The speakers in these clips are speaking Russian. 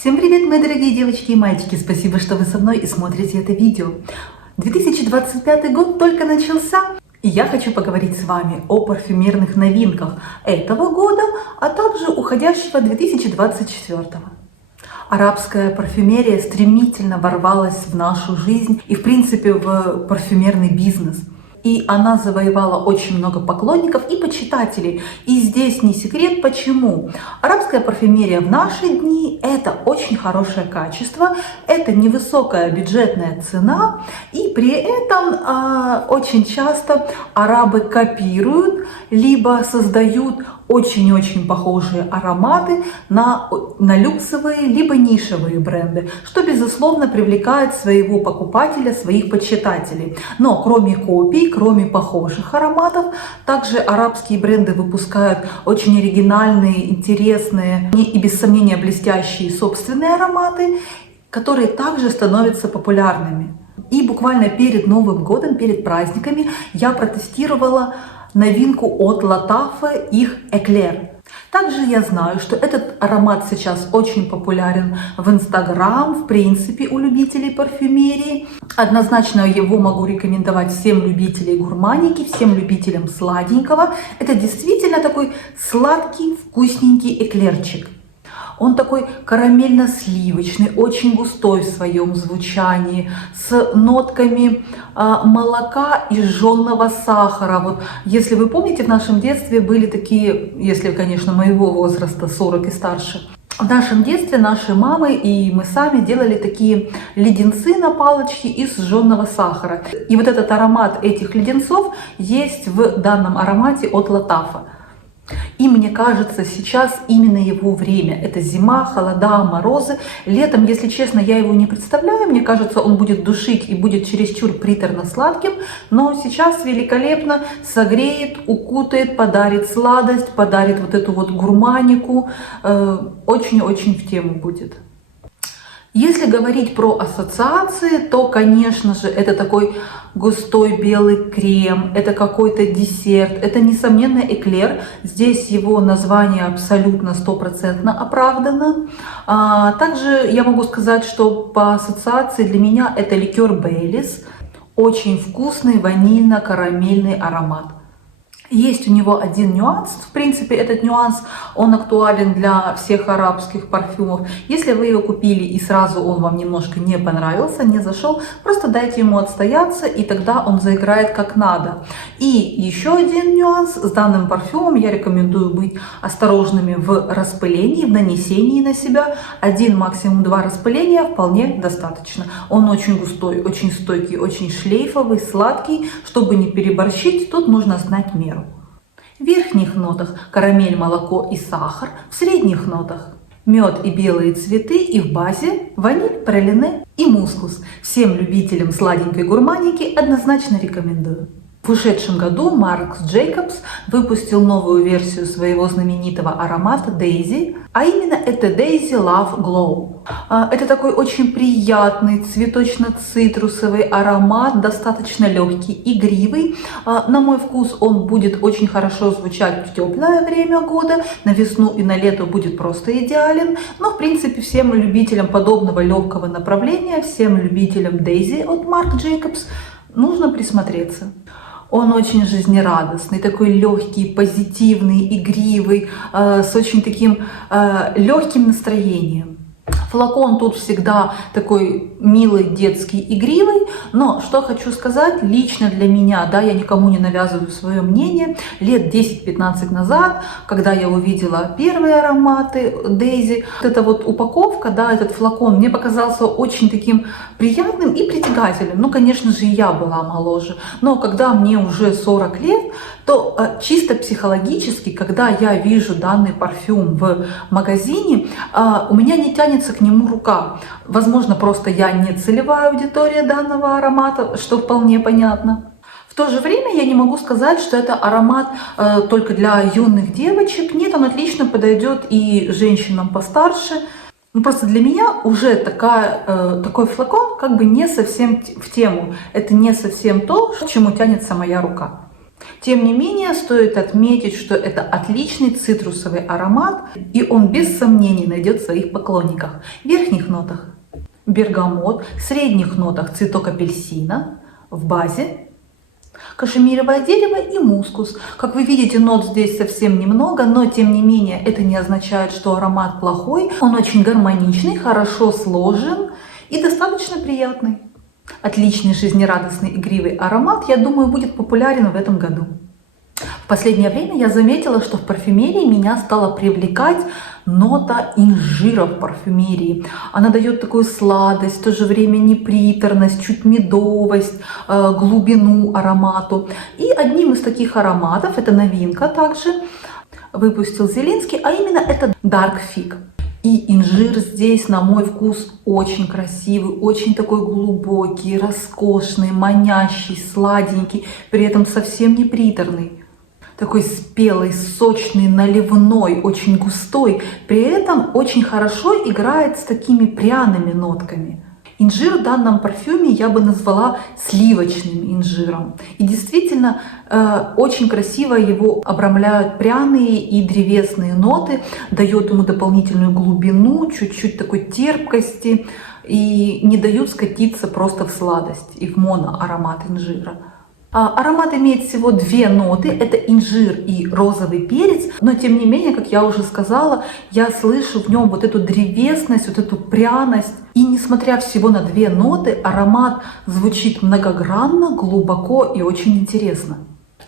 Всем привет, мои дорогие девочки и мальчики! Спасибо, что вы со мной и смотрите это видео. 2025 год только начался, и я хочу поговорить с вами о парфюмерных новинках этого года, а также уходящего 2024. Арабская парфюмерия стремительно ворвалась в нашу жизнь и, в принципе, в парфюмерный бизнес. И она завоевала очень много поклонников и почитателей. И здесь не секрет, почему. Арабская парфюмерия в наши дни – это очень хорошее качество, это невысокая бюджетная цена, и при этом очень часто арабы копируют, либо создают очень-очень похожие ароматы на люксовые, либо нишевые бренды, что, безусловно, привлекает своего покупателя, своих почитателей. Но кроме копий, кроме похожих ароматов, также арабские бренды выпускают очень оригинальные, интересные и, без сомнения, блестящие собственные ароматы, которые также становятся популярными. И буквально перед Новым годом, перед праздниками, я протестировала новинку от Lattafa, их Éclair. Также я знаю, что этот аромат сейчас очень популярен в Instagram, в принципе, у любителей парфюмерии. Однозначно его могу рекомендовать всем любителям гурманики, всем любителям сладенького. Это действительно такой сладкий, вкусненький эклерчик. Он такой карамельно-сливочный, очень густой в своем звучании, с нотками молока и жженого сахара. Вот, если вы помните, в нашем детстве были такие, если, конечно, моего возраста, 40 и старше, в нашем детстве наши мамы и мы сами делали такие леденцы на палочке из сжженного сахара. И вот этот аромат этих леденцов есть в данном аромате от Lattafa. И мне кажется, сейчас именно его время. Это зима, холода, морозы. Летом, если честно, я его не представляю. Мне кажется, он будет душить и будет чересчур приторно-сладким. Но сейчас великолепно согреет, укутает, подарит сладость, подарит вот эту вот гурманику. Очень-очень в тему будет. Если говорить про ассоциации, то, конечно же, это такой густой белый крем, это какой-то десерт, это, несомненно, эклер. Здесь его название абсолютно 100% оправдано. Также я могу сказать, что по ассоциации для меня это ликер Бейлис. Очень вкусный ванильно-карамельный аромат. Есть у него один нюанс, в принципе, этот нюанс, он актуален для всех арабских парфюмов. Если вы его купили и сразу он вам немножко не понравился, не зашел, просто дайте ему отстояться, и тогда он заиграет как надо. И еще один нюанс, с данным парфюмом я рекомендую быть осторожными в распылении, в нанесении на себя. 1, максимум 2 распыления вполне достаточно. Он очень густой, очень стойкий, очень шлейфовый, сладкий. Чтобы не переборщить, тут нужно знать меру. В верхних нотах карамель, молоко и сахар, в средних нотах мед и белые цветы, и в базе ваниль, пралине и мускус. Всем любителям сладенькой гурманики однозначно рекомендую. В ушедшем году Marc Jacobs выпустил новую версию своего знаменитого аромата Daisy, а именно это Daisy Love Glow. Это такой очень приятный цветочно-цитрусовый аромат, достаточно легкий, игривый. На мой вкус он будет очень хорошо звучать в теплое время года, на весну и на лето будет просто идеален. Но, в принципе, всем любителям подобного легкого направления, всем любителям Daisy от Marc Jacobs нужно присмотреться. Он очень жизнерадостный, такой легкий, позитивный, игривый, с очень таким легким настроением. Флакон тут всегда такой милый, детский, игривый, но что хочу сказать, лично для меня, да, я никому не навязываю свое мнение, лет 10-15 назад, когда я увидела первые ароматы Daisy, вот эта вот упаковка, да, этот флакон мне показался очень таким приятным и притягательным. Ну, конечно же, я была моложе, но когда мне уже 40 лет, то чисто психологически, когда я вижу данный парфюм в магазине, у меня не тянется к нему рука. Возможно, просто я не целевая аудитория данного аромата, что вполне понятно. В то же время я не могу сказать, что это аромат только для юных девочек. Нет, он отлично подойдет и женщинам постарше. Ну, просто для меня уже такой флакон как бы не совсем в тему. Это не совсем то, к чему тянется моя рука. Тем не менее, стоит отметить, что это отличный цитрусовый аромат, и он без сомнений найдет своих поклонников. В верхних нотах бергамот, в средних нотах цветок апельсина, в базе кашемировое дерево и мускус. Как вы видите, нот здесь совсем немного, но тем не менее это не означает, что аромат плохой. Он очень гармоничный, хорошо сложен и достаточно приятный. Отличный, жизнерадостный, игривый аромат, я думаю, будет популярен в этом году. В последнее время я заметила, что в парфюмерии меня стала привлекать нота инжира в парфюмерии. Она дает такую сладость, в то же время неприторность, чуть медовость, глубину аромату. И одним из таких ароматов, это новинка также, выпустил Зелинский, а именно это Dark Fig. И инжир здесь, на мой вкус, очень красивый, очень такой глубокий, роскошный, манящий, сладенький, при этом совсем не приторный. Такой спелый, сочный, наливной, очень густой, при этом очень хорошо играет с такими пряными нотками. Инжир в данном парфюме я бы назвала сливочным инжиром. И действительно, очень красиво его обрамляют пряные и древесные ноты, дает ему дополнительную глубину, чуть-чуть такой терпкости и не дают скатиться просто в сладость и в моноаромат инжира. Аромат имеет всего две ноты, это инжир и розовый перец, но тем не менее, как я уже сказала, я слышу в нем вот эту древесность, вот эту пряность. И несмотря всего на две ноты, аромат звучит многогранно, глубоко и очень интересно.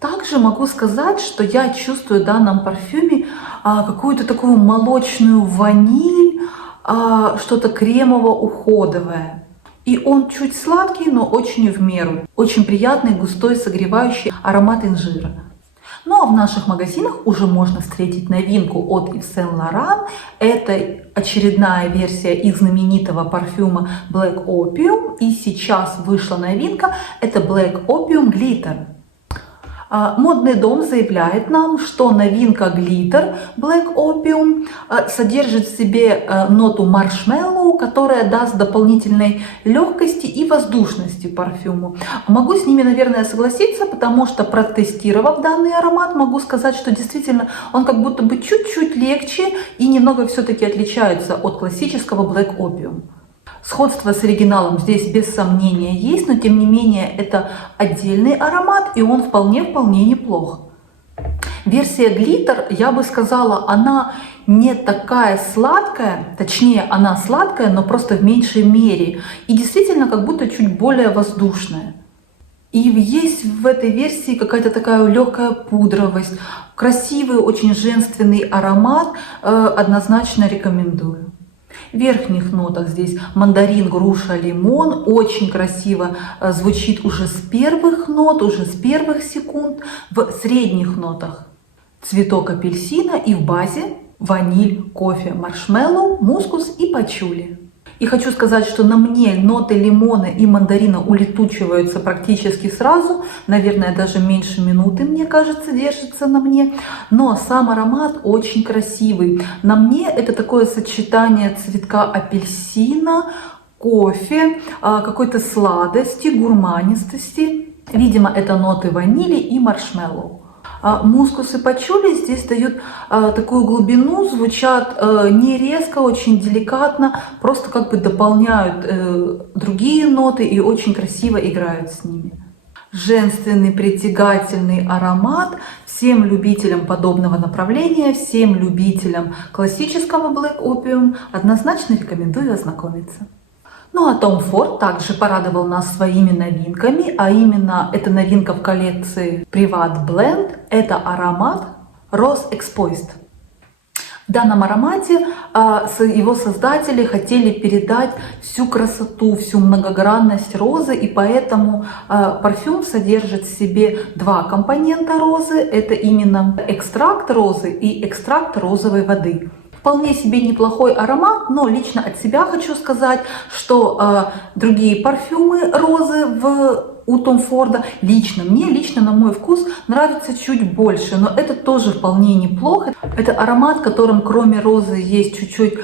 Также могу сказать, что я чувствую в данном парфюме какую-то такую молочную ваниль, что-то кремово-уходовое. И он чуть сладкий, но очень в меру. Очень приятный, густой, согревающий аромат инжира. Ну а в наших магазинах уже можно встретить новинку от Yves Saint Laurent. Это очередная версия их знаменитого парфюма Black Opium. И сейчас вышла новинка, это Black Opium Glitter. Модный дом заявляет нам, что новинка Glitter Black Opium содержит в себе ноту маршмеллоу, которая даст дополнительной легкости и воздушности парфюму. Могу с ними, наверное, согласиться, потому что, протестировав данный аромат, могу сказать, что действительно он как будто бы чуть-чуть легче и немного все-таки отличается от классического Black Opium. Сходство с оригиналом здесь без сомнения есть, но тем не менее это отдельный аромат, и он вполне неплох. Версия Glitter, я бы сказала, она не такая сладкая, точнее она сладкая, но просто в меньшей мере, и действительно как будто чуть более воздушная. И есть в этой версии какая-то такая легкая пудровость, красивый, очень женственный аромат, однозначно рекомендую. В верхних нотах здесь мандарин, груша, лимон. Очень красиво звучит уже с первых нот, уже с первых секунд. В средних нотах цветок апельсина и в базе ваниль, кофе, маршмеллоу, мускус и пачули. И хочу сказать, что на мне ноты лимона и мандарина улетучиваются практически сразу, наверное, даже меньше минуты, мне кажется, держится на мне. Но сам аромат очень красивый. На мне это такое сочетание цветка апельсина, кофе, какой-то сладости, гурманистости. Видимо, это ноты ванили и маршмеллоу. Мускус и пачули здесь дают такую глубину, звучат не резко, очень деликатно, просто как бы дополняют другие ноты и очень красиво играют с ними. Женственный, притягательный аромат. Всем любителям подобного направления, всем любителям классического Black Opium однозначно рекомендую ознакомиться. Ну а Tom Ford также порадовал нас своими новинками, а именно это новинка в коллекции Privat Blend, это аромат Rose Exposed. В данном аромате его создатели хотели передать всю красоту, всю многогранность розы, и поэтому парфюм содержит в себе два компонента розы, это именно экстракт розы и экстракт розовой воды. Вполне себе неплохой аромат, но лично от себя хочу сказать, что другие парфюмы розы в у Том Форда. Лично, на мой вкус, нравится чуть больше, но это тоже вполне неплохо. Это аромат, в котором кроме розы есть чуть-чуть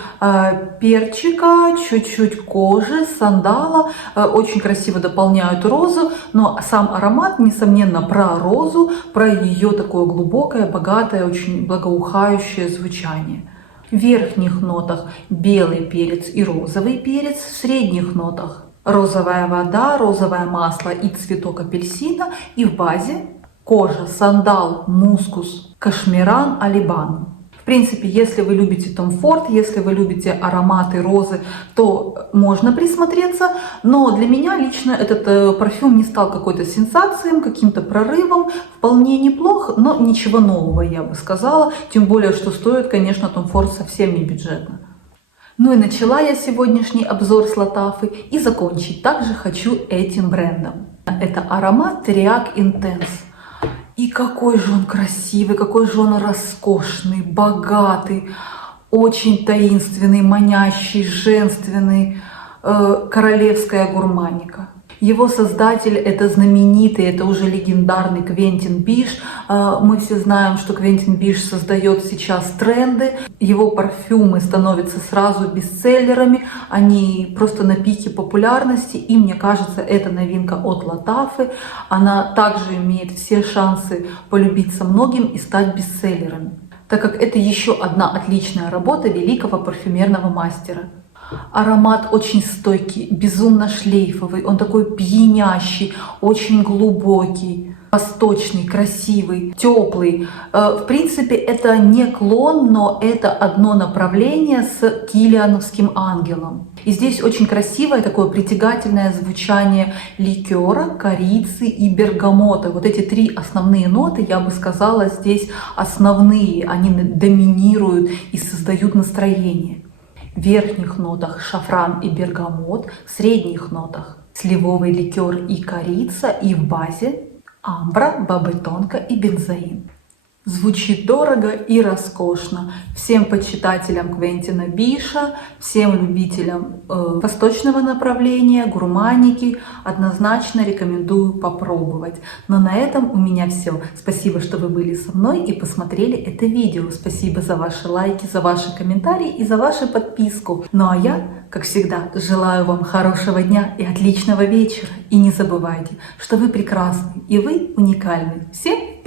перчика, чуть-чуть кожи, сандала. Очень красиво дополняют розу, но сам аромат, несомненно, про розу, про ее такое глубокое, богатое, очень благоухающее звучание. В верхних нотах белый перец и розовый перец, в средних нотах розовая вода, розовое масло и цветок апельсина, и в базе кожа, сандал, мускус, кашмиран, алибан. В принципе, если вы любите Том Форд, если вы любите ароматы розы, то можно присмотреться, но для меня лично этот парфюм не стал какой-то сенсацией, каким-то прорывом, вполне неплох, но ничего нового, я бы сказала, тем более, что стоит, конечно, Том Форд совсем не бюджетно. Ну и начала я сегодняшний обзор с Латафы, и закончить также хочу этим брендом. Это аромат Teriyaki Intense. И какой же он красивый, какой же он роскошный, богатый, очень таинственный, манящий, женственный, королевская гурманика. Его создатель — это знаменитый, это уже легендарный Квентин Биш. Мы все знаем, что Квентин Биш создает сейчас тренды. Его парфюмы становятся сразу бестселлерами, они просто на пике популярности. И мне кажется, эта новинка от Латафы, она также имеет все шансы полюбиться многим и стать бестселлерами, так как это еще одна отличная работа великого парфюмерного мастера. Аромат очень стойкий, безумно шлейфовый, он такой пьянящий, очень глубокий, восточный, красивый, теплый. В принципе, это не клон, но это одно направление с килиановским ангелом. И здесь очень красивое такое притягательное звучание ликера, корицы и бергамота. Вот эти три основные ноты, я бы сказала, здесь основные, они доминируют и создают настроение. В верхних нотах шафран и бергамот, в средних нотах сливовый ликер и корица, и в базе амбра, бабетонка и бензоин. Звучит дорого и роскошно. Всем почитателям Квентина Биша, всем любителям восточного направления, гурманики однозначно рекомендую попробовать. Но на этом у меня все. Спасибо, что вы были со мной и посмотрели это видео. Спасибо за ваши лайки, за ваши комментарии и за вашу подписку. Ну а я, как всегда, желаю вам хорошего дня и отличного вечера. И не забывайте, что вы прекрасны и вы уникальны. Всем пока!